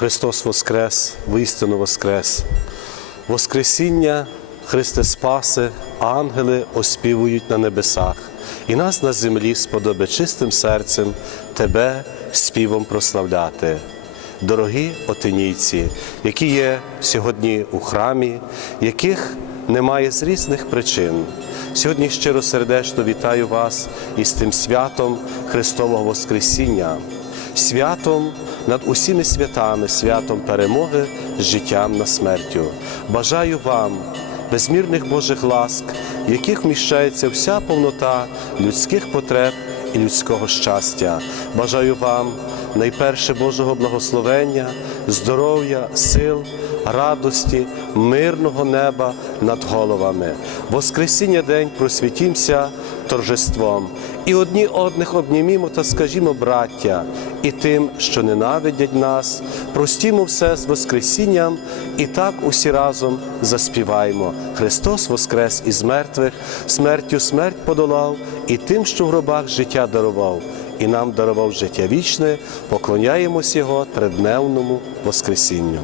Христос Воскрес, воістину Воскрес. Воскресіння Христе Спасе, ангели оспівують на небесах, і нас на землі сподоби чистим серцем Тебе співом прославляти. Дорогі отинійці, які є сьогодні у храмі, яких немає з різних причин. Сьогодні щиро сердечно вітаю вас із тим святом Христового Воскресіння, святом над усіми святами, святом перемоги життям на смертю. Бажаю вам безмірних Божих ласк, в яких вміщається вся повнота людських потреб і людського щастя. Бажаю вам найперше Божого благословення, здоров'я, сил, радості, мирного неба над головами. Воскресіння день просвітімся торжеством. І одні одних обнімімо та скажімо, браття, і тим, що ненавидять нас, простімо все з Воскресінням, і так усі разом заспіваємо. Христос воскрес із мертвих, смертю смерть подолав, і тим, що в гробах життя дарував, і нам дарував життя вічне, поклоняємось Його тридневному Воскресінню.